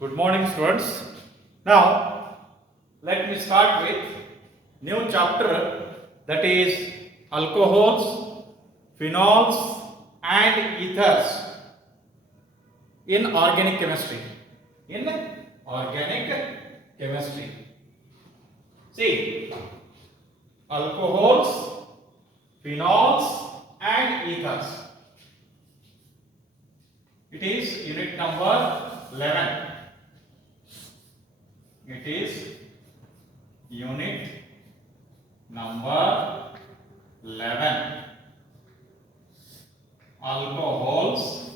Good morning, students. Now, let me start with new chapter, that is alcohols, phenols, and ethers in organic chemistry. In organic chemistry. See, alcohols, phenols, and ethers. It is unit number 11. It is unit number 11. Alcohols,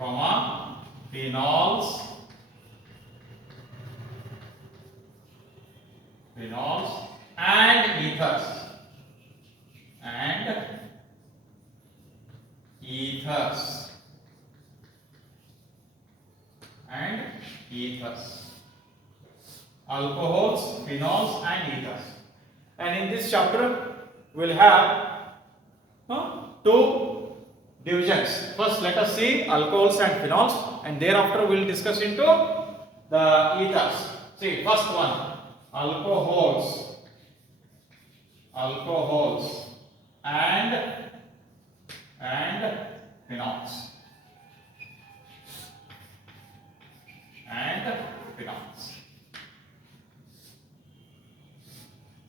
phenols, and ethers. Alcohols, phenols, and ethers. And in this chapter, we'll have two divisions. First, let us see alcohols and phenols, and thereafter we'll discuss into the ethers. See, first one, alcohols, and phenols.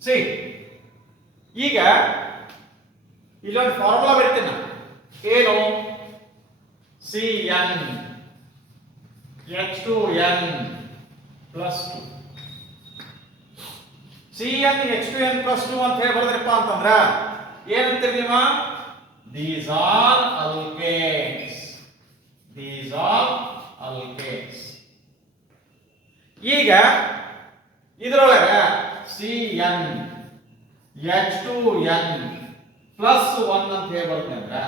See, ಈಗ ಇಲ್ಲೊಂದು ಫಾರ್ಮುಲಾ ಬರೀತೀನಿ ನಾನು. ಏನು? CN H2N plus 2. CN H2N plus 2 ಅಂತ ಹೇಳಿ ಬರೆದ್ರಪ್ಪ ಅಂತಂದ್ರ ಏನಂತೀರಿ ನೀವು? These are alkanes. ಈಗ ಇದರೊಳಗೆ CN H2N plus 1 ಅಂತ ಹೇಳಿ ಬರುತ್ತೆ ಅಂದ್ರೆ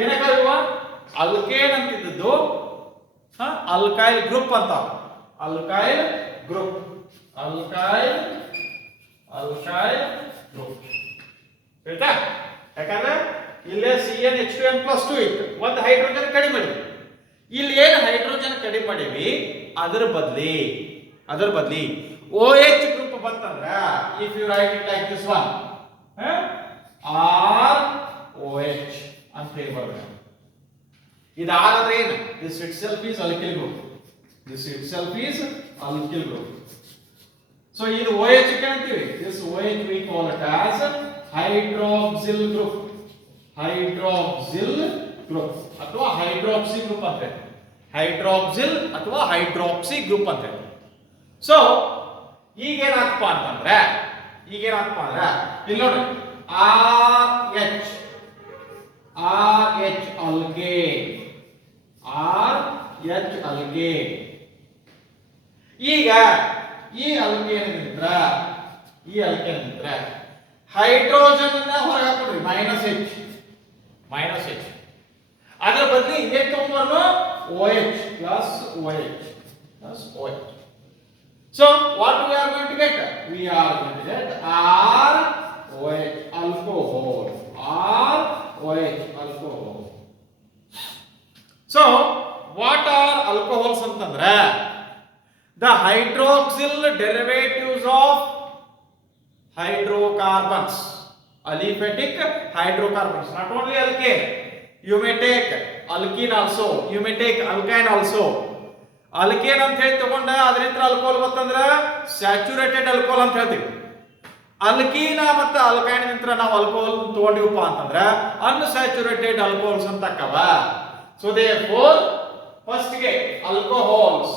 ಏನಕ್ಕಾಗುವ ಅಲ್ಕೇನ್ ಅಂತಿದ್ದು ಅಲ್ಕೈಲ್ ಗ್ರೂಪ್ ಅಂತ. ಅಲ್ಕೈಲ್ ಗ್ರೂಪ್ ಆಯ್ತಾ? ಯಾಕಂದ್ರೆ ಇಲ್ಲೇ CN H2N plus 2 ಇತ್ತು, ಒಂದು ಹೈಡ್ರೋಜನ್ ಕಡಿಮೆ ಮಾಡಿದ್ವಿ. ಇಲ್ಲಿ ಏನು ಹೈಡ್ರೋಜನ್ ಕಡಿಮೆ ಮಾಡೀವಿ, ಅದರ ಬದಲಿ OH ಗ್ರೂಪ್ ಬಂತಂದ್ರ if you write it like this one ROH ಅಂತ ಹೇಳಿ ಬರ್ತದೆ. ಇದು R ಅಂದ್ರೆ ಏನು? This itself is alkyl group. So ಇದು OH ಅಂತೀವಿ. This OH we call it as hydroxyl group ಅಥವಾ ಹೈಡ್ರಾಕ್ಸಿ ಗ್ರೂಪ್ ಅಂತ ಹೇಳಿ. ಹೈಡ್ರಾಕ್ಸಿಲ್ ಅಥವಾ ಹೈಡ್ರಾಕ್ಸಿ ಗ್ರೂಪ್ ಅಂತ ಹೇಳಿ. ಸೊ ಈಗೇನಾಗ್ತಪ್ಪ ಅಂತಂದ್ರೆ ಇಲ್ಲಿ ನೋಡ್ರಿ, RH ಅಲ್ಕೇನ್. ಈಗ ಈ ಅಲ್ಕೇನ್ ನಿಂತ್ರ ಹೈಡ್ರೋಜನ್ ಅನ್ನ ಹೊರಗೆ ಹಾಕ್ಬಿಡ್ರಿ, ಮೈನಸ್ H. ಅದರ ಬದಲಿ ಇದೇ ತಗೊಂಡ್ಬರ್ನು OH plus OH. So what we are going to get? We are going to get ROH alcohol. So what are alcohols ಅಂತಂದ್ರೆ the hydroxyl derivatives of hydrocarbons, aliphatic hydrocarbons. Not only alkane, you may take alkene also, you may take alkyne also. alkane ಅಂತ ಹೇಳಿ ತಗೊಂಡ ಅದರಿಂದ ಆಲ್ಕೋಹಾಲ್ ಬರ್ತಂದ್ರ saturated alcohol ಅಂತ ಹೇಳ್ತೀವಿ. ಅಲ್ಕೀನ ಮತ್ತು ಆಲ್ಕೈನ್ ನಿಂತ್ರ ನಾವು ಆಲ್ಕೋಹಾಲ್ ತಗೊಂಡಿವಪ್ಪ ಅಂತಂದ್ರ ಅನ್ಸ್ಯಾಚುರೇಟೆಡ್ ಆಲ್ಕೋಹಾಲ್ಸ್ ಅಂತ ಅಕ್ಕವ. ಸೊ therefore ಫಸ್ಟ್ ಗೆ alcohols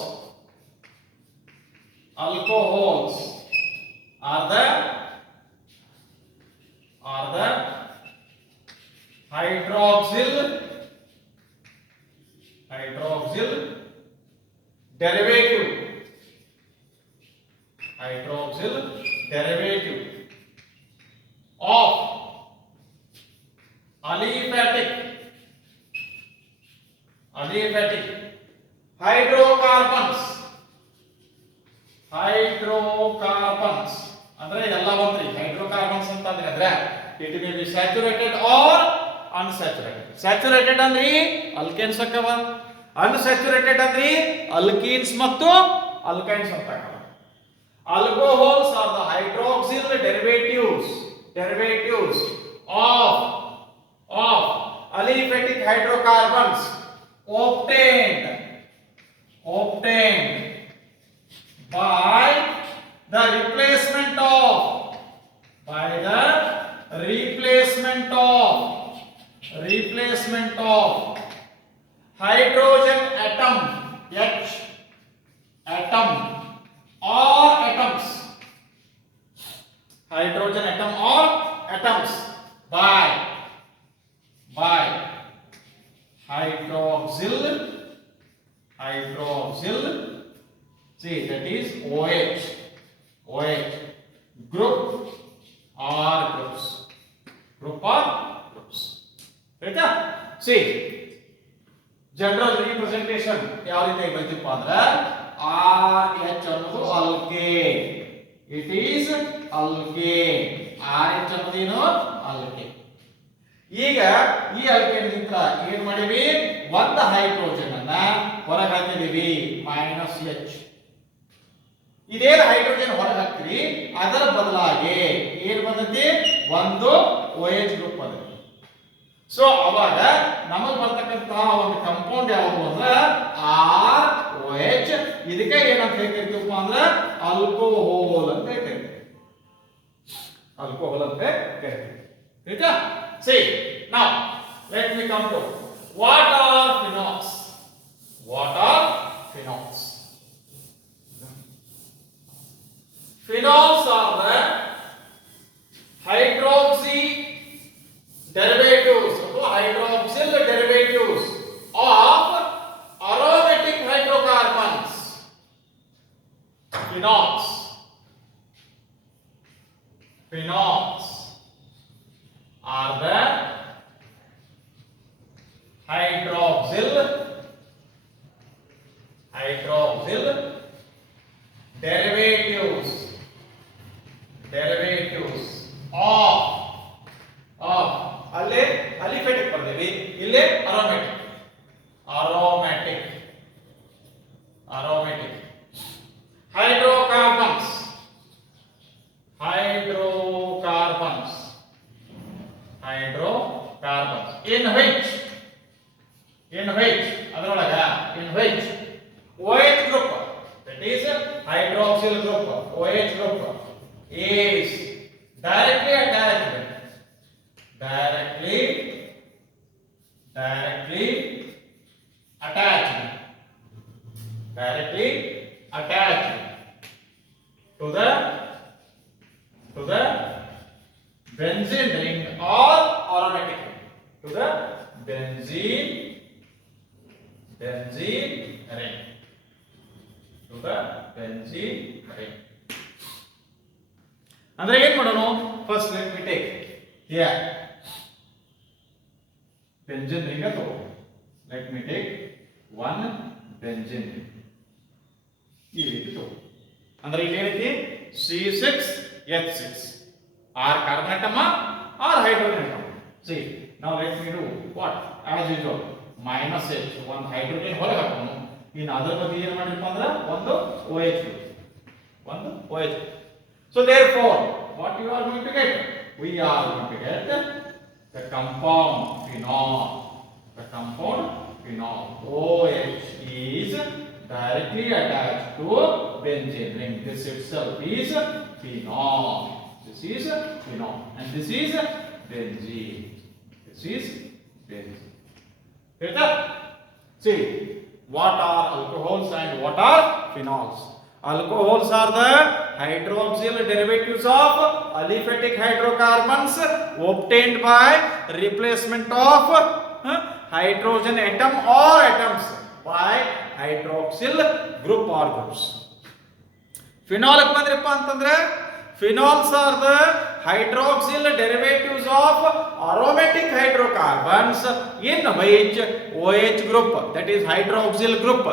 are the hydroxyl derivative of aliphatic hydrocarbons ಅಂದ್ರೆ ಎಲ್ಲ ಬಂದ್ರಿ ಹೈಡ್ರೋಕಾರ್ಬನ್ಸ್ ಅಂತ ಅಂದ್ರೆ It may be saturated or unsaturated. Saturated ಅಂದ್ರೆ alkanes ಅಕ್ಕವ, unsaturated ಅಂದ್ರೆ alkenes ಮತ್ತು alkynes ಅಂತ ಅಕ್ಕವ. Alcohols are the hydroxyl derivatives of aliphatic hydrocarbons obtained by the replacement of hydrogen atom H atom or atoms, hydrogen atom or atoms by hydroxyl, see that is OH group or groups. Right? See, general representation ಯಾವ ರೀತಿ ಬರೀತೀವಿ ಅಂದ್ರೆ RH ಅನ್ನೋದು alkane, it is alkane. RH ಅನ್ನೋದು ಏನು alkane. ಈಗ ಈ alkane ದಿಂದ ಏನು ಮಾಡಿವಿ, ಒಂದು ಹೈಡ್ರೋಜನ್ ಅನ್ನ ಹೊರಗೆ ಹಾಕಿದೀವಿ -H. ಇದೇನು ಹೈಡ್ರೋಜನ್ ಹೊರಗೆ ಹಾಕ್ತೀವಿ ಅದರ ಬದಲಾಗಿ ಏನು ಬಂದೈತಿ, ಒಂದು OH ಗ್ರೂಪ್ ಬಂದೈತಿ. ಸೊ ಅವಾಗ ನಮಗೆ ಬರ್ತಕ್ಕಂತಹ ಒಂದು ಕಂಪೌಂಡ್ ಯಾವುದು ಅಂದ್ರೆ ROH. ಇದಕ್ಕೆ ಏನಂತ ಹೇಳ್ತೀವಪ್ಪ ಅಂದ್ರೆ ಆಲ್ಕೋಹಾಲ್ ಅಂತ ಹೇಳ್ತೀವಿ. ಆಲ್ಕೋಹಾಲ್ ಅಂತ ಹೇಳ್ತೀವಿ. ಆಯ್ತಾ? See, now let me come to what are phenols. Phenols are the hydroxyl derivatives of aromatic hydrocarbons. Phenols are the hydroxyl derivatives of ಅಲ್ಲೇ ಅಲಿಫೆಟಿಕ್ ಬರ್ದೇವಿ, ಇಲ್ಲೇ aromatic hydrocarbons in which ಅದರೊಳಗ OH group, that is hydroxyl group, OH group is directly attached to the benzene ring or aromatic ring, to the benzene ring. ಅಂದ್ರೆ ಏನು ಮಾಡೋಣ, first let me take here benzene ring ಅನ್ನು let me take one benzene ring. ಈ ರೀತಿ ತಗೋ, ಅಂದ್ರೆ ಇಲ್ಲಿ ಏನೈತಿ C6H6 R carbon atom or hydrogen atom. See, now let me do what as usual -H, one hydrogen ಹೊರಗೆ ಹಾಕೋಣ. ಇನ್ನು ಅದರ ಬಗ್ಗೆ ಏನು ಮಾಡಿರಪ್ಪ ಅಂದ್ರೆ ಒಂದು OH. So therefore what you are going to get, we are going to get the compound phenol. OH is directly attached to benzene ring. This itself is phenol. And this is benzene. Right? See, what are alcohols and what are phenols? Alcohols are the hydroxyl derivatives of aliphatic hydrocarbons obtained by replacement of hydrogen atom or atoms by hydroxyl group or groups. Phenol ಬಂದ್ರಪ್ಪ ಅಂತಂದ್ರೆ phenols are the hydroxyl derivatives of aromatic hydrocarbons in which OH group, that is hydroxyl group,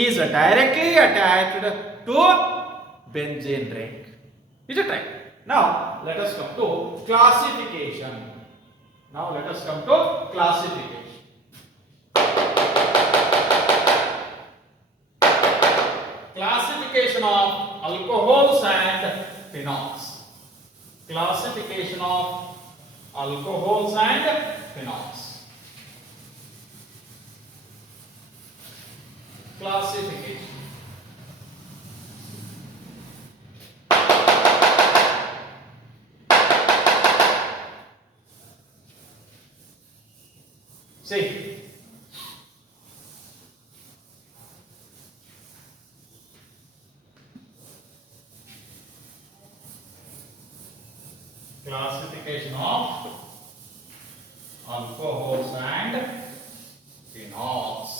is directly attached to benzene ring. Is it right? Now let us come to classification. Now let us come to classification. Classification of alcohols and phenols. Classification of alcohols and phenols. Classification. See, classification of alcohols and phenols.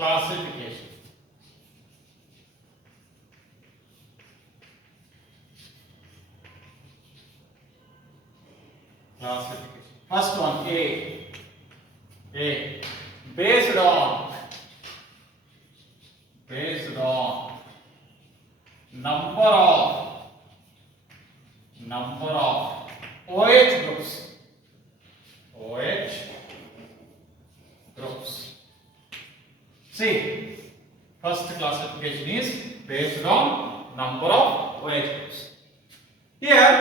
Classification. Classification. First one, A. Based on number of OH groups. See, first classification is based on number of OH groups. Here,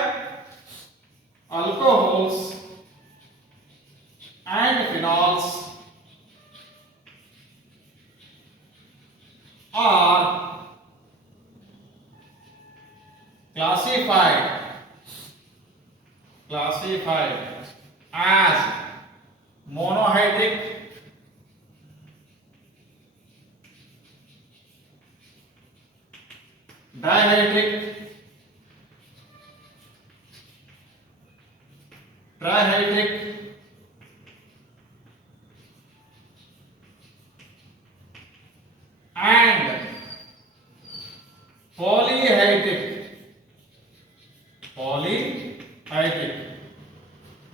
alcohols and phenols are classified as monohydric, dihydric, trihydric, and polyhydric.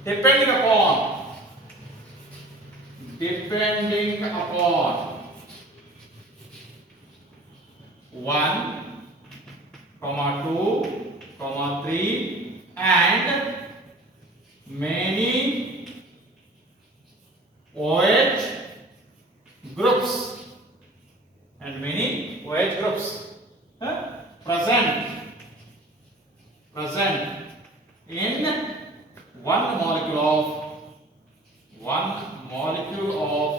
Depending upon 1, 2, 3 and many OH groups present in one molecule of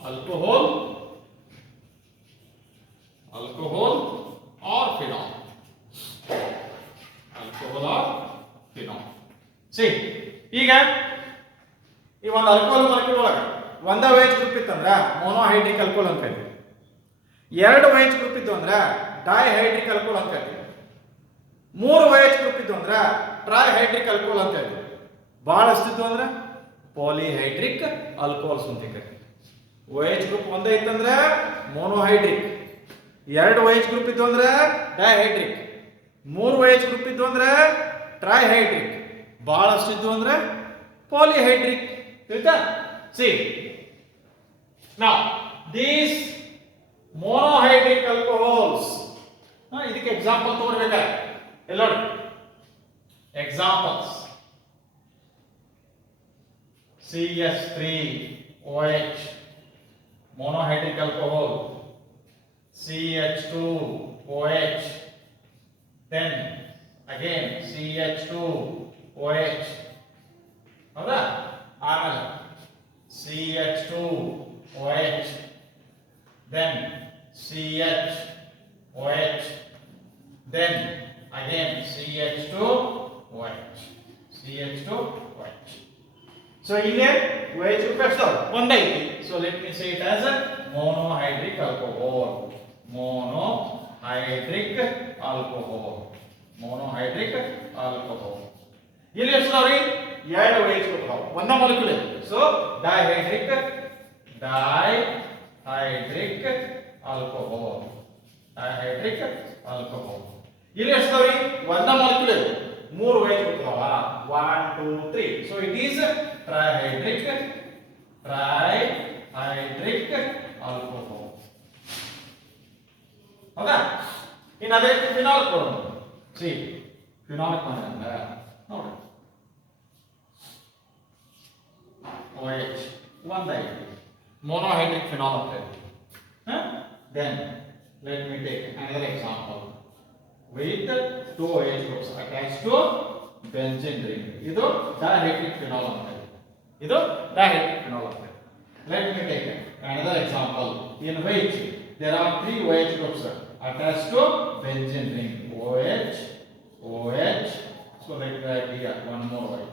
alcohol or phenol. See, ಈಗ ಈ ಒಂದು alcohol molecule ಒಳಗೆ ಒಂದ OH group ಇತ್ತಂದ್ರ ಮೊನೋಹೈಡ್ರಿಕ್ ಆಲ್ಕೋಹಾಲ್ ಅಂತ ಕರೀತೀವಿ. ಎರಡು OH ಗ್ರೂಪ್ ಇತ್ತು ಅಂದ್ರ ಡೈಹೈಡ್ರಿಕ್ ಆಲ್ಕೋಹಾಲ್ ಅಂತ ಕರೀತೀವಿ. ಮೂರು OH ಗ್ರೂಪ್ ಇತ್ತು ಅಂದ್ರ ಟ್ರೈಹೈಡ್ರಿಕ್ ಆಲ್ಕೋಹಾಲ್ ಅಂತ ಕರೀತೀವಿ. ಬಹಳಷ್ಟು ಇತ್ತು ಅಂದ್ರ ಪಾಲಿಹೈಡ್ರಿಕ್ ಆಲ್ಕೋಹಾಲ್ಸ್ ಅಂತ ಕರೀತೀವಿ. OH ಗ್ರೂಪ್ ಒಂದೇ ಇತ್ತಂದ್ರ ಮೊನೋಹೈಡ್ರಿಕ್, ಎರಡು OH ಗ್ರೂಪ್ ಇತ್ತು ಅಂದ್ರ ಡೈಹೈಡ್ರಿಕ್, ಮೂರು OH ಗ್ರೂಪ್ ಇತ್ತು ಅಂದ್ರ ಟ್ರೈಹೈಡ್ರಿಕ್, ಬಹಳಷ್ಟು ಇತ್ತು ಅಂದ್ರ polyhydric. ತಿಳಿತಾ? See, now these monohydric alcohols, ಇದಕ್ಕೆ ಎಕ್ಸಾಂಪಲ್ ತಗೊಳ್ಬೇಕಾ? ಎಲ್ಲ ನೋಡಿ, examples: CH3OH monohydric alcohol, CH2OH, then again CH2OH, ಹೌದಾ? ಆಮೇಲೆ CH2OH, then CHOH, then again CH2OH. So here OH group ಎಷ್ಟು? ಒಂದೇ ಐತಿ. So let me say it as a monohydric alcohol. Monohydric alcohol. ಇಲ್ಲಿ ಎಷ್ಟು ಅದಾವ್ರಿ? ಎರಡು OH ಗ್ರೂಪ್ ಅದಾವ, ಒಂದೇ ಮಾಲಿಕ್ಯೂಲ್ ಇದೆ. So dihydric alcohol. ಇಲ್ಲಿ ಎಷ್ಟಿದಾವೆ ಒಂದ ಮಾಲಿಕ್ಯೂಲ್ ಇದೆ ಮೂರು OH ಇರ್ತಾವ 1 2 3 ಸೊ ಇಟ್ ಈಸ್ ಟ್ರೈಹೈಡ್ರಿಕ್ ಆಲ್ಕೋಹಾಲ್ ಹೌದಾ ಇನ್ನು ಅದೇ ರೀತಿ ಫಿನಾಲ್ ಕೊಡೋಣ ಸಿ ಫಿನಾಲ್ ಮಾಡಿದ್ರೆ ನೋಡಿ OH ಒಂದಾಯ್ತು monohydric phenol ಅಂತ ಹೇಳಿ then let me take another example with two OH groups attached to benzene ring ಇದು dihydric phenol ಅಂತ ಹೇಳಿ ಇದು dihydric phenol ಅಂತ ಹೇಳಿ let me take another example in which there are three OH groups attached to benzene ring OH so like that here one more OH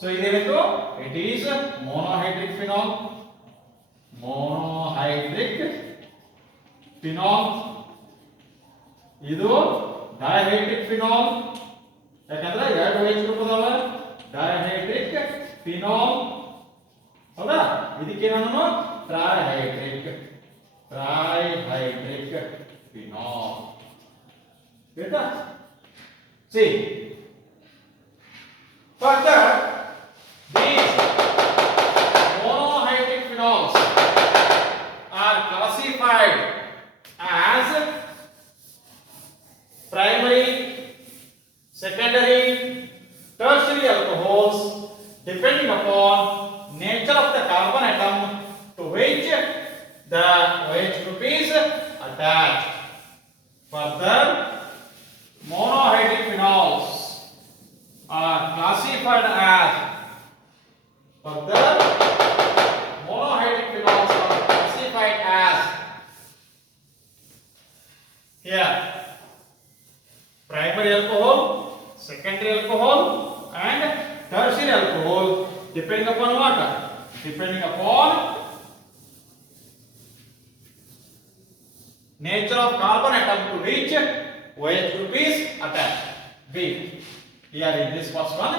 so iದೇನಿತ್ತು it is monohydric phenol ಇದು ಡೈಹೈಡ್ರಿಕ್ ಫಿನಾಲ್ ಯಾಕಂದ್ರೆ ಎರಡು OH group ಅದಾವ ಡೈಹೈಡ್ರಿಕ್ ಫಿನಾಲ್ ಹೌದಾ ಇದಕ್ಕೆ ನಾನು ಟ್ರೈಹೈಡ್ರಿಕ್ ಫಿನಾಲ್ ಆಯ್ತಾ see further these monohydric phenols are classified as primary, secondary, tertiary alcohols depending upon nature of the carbon atom to which the OH group is attached. Further, monohydric phenols are classified as here primary alcohol, secondary alcohol and tertiary alcohol depending upon what? Depending upon nature of carbon atom to which OH group is attached. B. Here in this first one,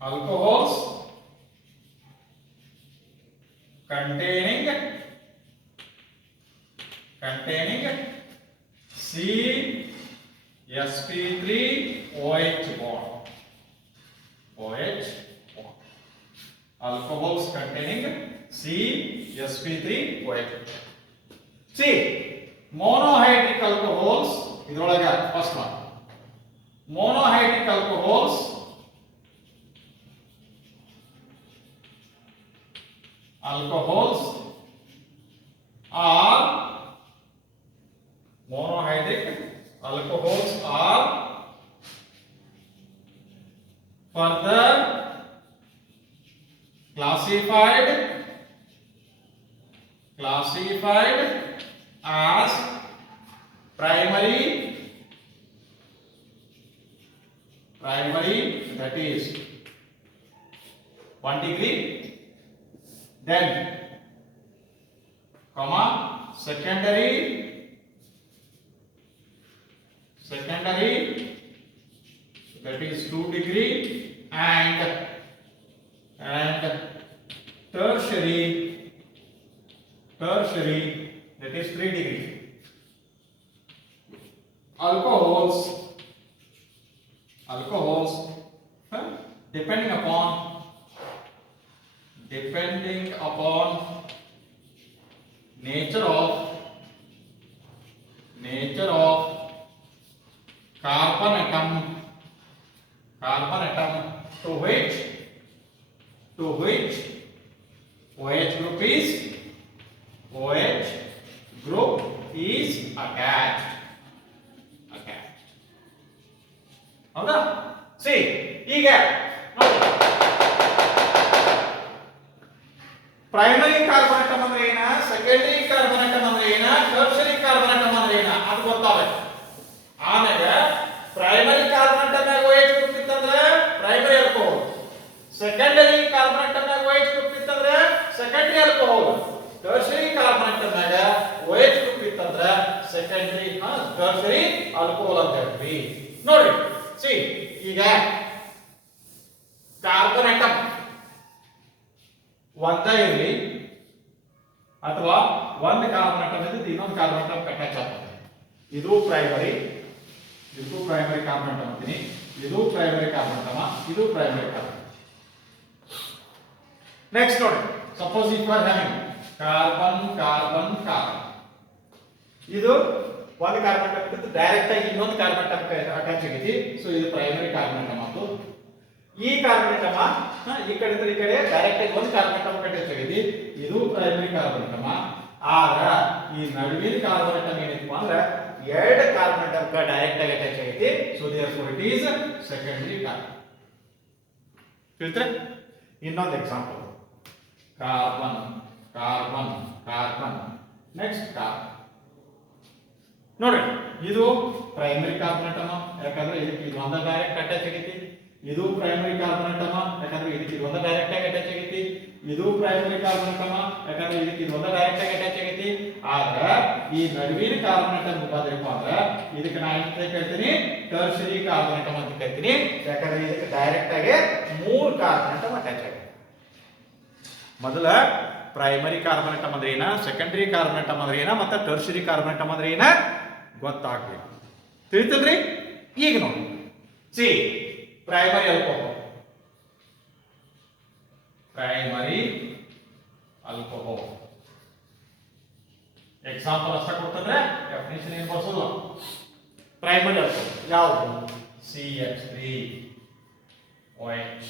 alcohols containing CsP3OH bond. Alcohols containing CsP3OH. See, monohydric alcohols. ಇದರೊಳಗೆ first one monohydric alcohols are further classified as primary, that is 1 degree, then comma secondary that is 2 degree and tertiary that is 3 degree. Alcohols depending upon nature of carbon atom to which OH group is attached. ಹೌದಾ ಸಿ ಈಗ ನೋಡಿ primary carbon atom ಅಂದ್ರೆ ಏನ secondary carbon atom ಅಂದ್ರೆ ಏನ tertiary carbon atom ಅಂದ್ರೆ ಏನ ಅದು ಗೊತ್ತಾಗಬೇಕು ಆಮೇಲೆ ಪ್ರೈಮರಿ ಕಾರ್ಬನ್ ಆಟಮ್ ನಾಗ OH ಗ್ರೂಪ್ ಇತ್ತಂದ್ರೆ primary alcohol secondary carbon atom ನಾಗ OH ಗ್ರೂಪ್ ಇತ್ತಂದ್ರೆ secondary alcohol tertiary carbon atom ನಾಗ OH ಗ್ರೂಪ್ ಇತ್ತಂದ್ರೆ ಸೆಕೆಂಡರಿ ಟರ್ಷರಿ ಆಲ್ಕೋಹಾಲ್ ಅಂತ ಹೇಳ್ತೀವಿ ನೋಡಿ ಸಿ ಈಗ ಕಾರ್ಬನ್ ಆಟಮ್ ಒಂದ ಇರಲಿ ಅಥವಾ ಒಂದು ಕಾರ್ಬನ್ ಆಟಮ್ ಇದ್ದು ಇನ್ನೊಂದು ಕಾರ್ಬನ್ ಆಟಮ್ ಅಟ್ಯಾಚ್ ಆಗ್ತದೆ. ಇದು ಪ್ರೈಮರಿ ಕಾರ್ಬನ್ ಆಟಮ್ ಅಂತೀನಿ. ಇದು ಪ್ರೈಮರಿ ಕಾರ್ಬನ್ ಆಟಮ್, ಇದು ಪ್ರೈಮರಿ ಕಾರ್ಬನ್. ನೆಕ್ಸ್ಟ್ ನೋಡಿ, suppose if you are having carbon carbon carbon, ಇದು ಒಂದು ಕಾರ್ಬನ್ ಆಟಮ್ ಇದ್ದು ಡೈರೆಕ್ಟ್ ಆಗಿ ಇನ್ನೊಂದು ಕಾರ್ಬನ್ ಆಟಮ್ ಅಟ್ಯಾಚ್ ಆಗೈತಿ. ಸೊ ಇದು ಪ್ರೈಮರಿ ಕಾರ್ಬನ್ ಆಟಮ್ ಆಯ್ತು. ಈ ಕಾರ್ಬನ್ ಆಟಮ್ ಈ ಕಡೆ ಈ ಕಡೆ ಡೈರೆಕ್ಟ್ ಆಗಿ ಒಂದು ಕಾರ್ಬನ್ ಆಟಮ್ ಅಟ್ಯಾಚ್ ಆಗೈತಿ. ಇದು ಪ್ರೈಮರಿ ಕಾರ್ಬನ್ ಆಟಮ್. ಆದ್ರೆ ಈ ನಡುವಿನ ಕಾರ್ಬನ್ ಆಟಮ್ ಏನೈತಪ್ಪ ಅಂದ್ರೆ ಎರಡು ಕಾರ್ಬನ್ ಆಟಮ್ ಡೈರೆಕ್ಟ್ ಆಗಿ ಅಟ್ಯಾಚ್ ಆಗೈತಿ. So therefore it is secondary carbon. ತಿಳಿತ್ರೆ? ಇನ್ನೊಂದು example, carbon carbon carbon, next carbon. ನೋಡಿ, ಇದು ಪ್ರೈಮರಿ ಕಾರ್ಬನ್ ಆಟಮ್, ಯಾಕಂದ್ರೆ ಇದಕ್ಕೆ ಇದು ಒಂದು ಡೈರೆಕ್ಟ್ ಅಟ್ಯಾಚ್ ಆಗೈತಿ. ಇದು ಪ್ರೈಮರಿ ಕಾರ್ಬನ್ ಆಟಮ್, ಯಾಕಂದ್ರೆ ಇದಕ್ಕೆ ಇದು ಒಂದು ಡೈರೆಕ್ಟ್ ಆಗಿ ಅಟ್ಯಾಚ್ ಆಗೈತಿ. ಇದು ಪ್ರೈಮರಿ ಕಾರ್ಬನ್ ಆಟಮ್, ಯಾಕಂದ್ರೆ ಇದಕ್ಕೆ ಇದು ಒಂದು ಡೈರೆಕ್ಟ್ ಆಗಿ ಅಟ್ಯಾಚ್ ಆಗೈತಿ. ಆದ್ರೆ ಈ ನಡುವಿನ ಕಾರ್ಬನ್ ಆಟಮ್ ಬಾದ್ರಪ್ಪ ಅಂದ್ರೆ ಇದಕ್ಕೆ ನಾನು ಅಂತ ಹೇಳ್ತೀನಿ ಟರ್ಷರಿ ಕಾರ್ಬನ್ ಆಟಮ್ ಅಂತ ಕರಿತೀನಿ. ಯಾಕಂದ್ರೆ ಇದಕ್ಕೆ ಡೈರೆಕ್ಟ್ ಆಗಿ ಮೂರು ಕಾರ್ಬನ್ ಆಟಮ್ ಅಟ್ಯಾಚ್ ಆಗೈತಿ. ಮೊದಲ ಪ್ರೈಮರಿ ಕಾರ್ಬನ್ ಆಟಮ್ ಅಂದ್ರೆ ಏನ, ಸೆಕೆಂಡರಿ ಕಾರ್ಬನ್ ಆಟಮ್ ಅಂದ್ರೆ ಏನ, ಮತ್ತೆ ಟರ್ಷರಿ ಕಾರ್ಬನ್ ಆಟಮ್ ಅಂದ್ರೆ ಏನ ಗೊತ್ತಾಗ್ಬೇಕು. ತಿಳಿತಲ್ರಿ? ಈಗ ನೋಡಿ, C primary alcohol, primary alcohol example ಅಷ್ಟ ಕೊಡ್ತಂದ್ರೆ ಡೆಫಿನಿಷನ್ ಏನು ಬಳಸೋದು. ಪ್ರೈಮರಿ ಆಲ್ಕೋಹಾಲ್ ಯಾವುದು? CH3OH.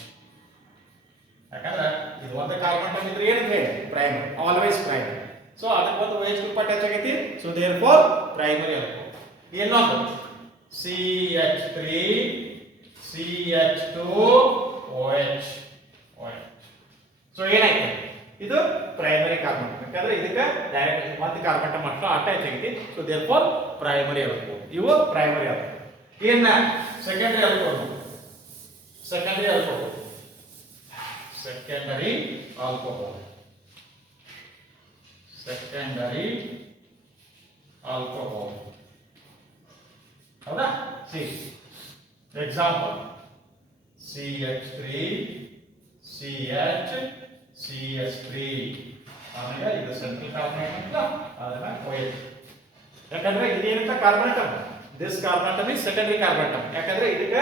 ಯಾಕಂದ್ರೆ ಇದು ಒಂದು ಕಾರ್ಬನ್ ಆಟಮ್ ಇದ್ರೆ ಏನಂದ್ರೆ ಪ್ರೈಮರಿ, ಆಲ್ವೇಸ್ ಪ್ರೈಮರಿ. ಸೊ ಅದಕ್ಕೆ ಒಂದು OH ಗ್ರೂಪ್ ಅಟ್ಯಾಚ್ ಆಗೈತಿ. So therefore primary alcohol. ಇನ್ನೊಂದು CH3CH2OH. ಸೊ ಏನಾಯ್ತು? ಇದು ಪ್ರೈಮರಿ ಕಾರ್ಬನ್ ಆಟಮ್, ಯಾಕಂದ್ರೆ ಇದಕ್ಕೆ ಡೈರೆಕ್ಟ್ ಒಂದು ಕಾರ್ಬನ್ ಆಟಮ್ ಮಾತ್ರ ಅಟ್ಯಾಚ್ ಆಗೈತಿ. So therefore primary alcohol. ಇವು ಪ್ರೈಮರಿ ಆಲ್ಕೋಹಾಲ್. ಇನ್ನ secondary alcohol, secondary alcohol, secondary alcohol, secondary alcohol. ಹೌದಾ? C example CH3 CH CH3. ಆಮೇಲೆ ಇದು ಸೆಂಟ್ರಲ್ ಕಾರ್ಬನ್ ಅಂತ ಅದನ್ನ OH. ಯಾಕಂದ್ರೆ ಇದೇನಂತ carbon atom, this carbon atom is secondary carbon atom. ಯಾಕಂದ್ರೆ ಇದಕ್ಕೆ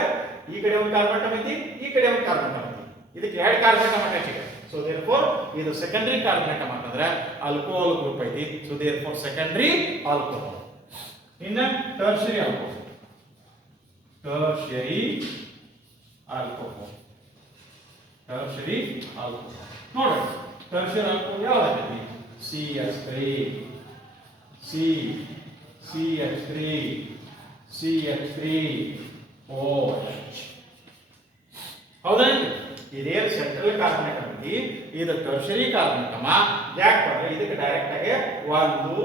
ಈ ಕಡೆ ಒಂದು ಕಾರ್ಬನ್ ಆಟಮ್ ಐತಿ, ಈ ಕಡೆ ಒಂದು ಕಾರ್ಬನ್ ಆಟಮ್ ಐತಿ. ಇದಕ್ಕೆ ಎರಡು ಕಾರ್ಬನ್ ಆಟಮ್ ಅಟ್ಯಾಚ್ ಇದೆ. ಸೊ ದೇರ್ಫೋರ್ ಇದು ಸೆಕೆಂಡರಿ ಕಾರ್ಬನ್ ಆಟಮ್ ಅಂತಂದ್ರೆ ಆಲ್ಕೋಹಾಲ್ ಗ್ರೂಪ್ ಐತಿ. So therefore secondary alcohol. ಇನ್ನ tertiary alcohol, tertiary alcohol, tertiary alcohol. ನೋಡಿ, ಟರ್ಷರಿ ಆಲ್ಕೋಹಾಲ್ ಯಾವ್ದಾಗೈತಿ? CH3CH3OH. ಹೌದಾ? ಇದೇ ಸೆಂಟ್ರಲ್ ಕಾರ್ಬನ್ ಆಟಮ್ ಐತಿ, ಇದು ಟರ್ಷರಿ ಕಾರ್ಬನ್ ಆಟಮ್. ಯಾಕಂದ್ರೆ ಇದಕ್ಕೆ ಡೈರೆಕ್ಟ್ ಆಗಿ 1 2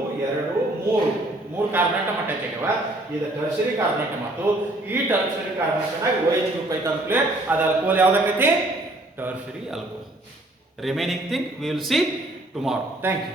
3 ಕಾರ್ಬನ್ ಆಟಮ್ ಅಟ್ಯಾಚ್ ಆಗ್ಯಾವ. ಇದು ಟರ್ಷರಿ ಕಾರ್ಬನ್ ಆಟಮ್ ಆತು. ಈ tertiary carbon atom OH group ಐತ ಅಂತಲೇ ಅದು ಆಲ್ಕೋಹಾಲ್ ಯಾವ್ದಾಗೈತಿ? Tertiary alcohol. Remaining thing we will see tomorrow. Thank you.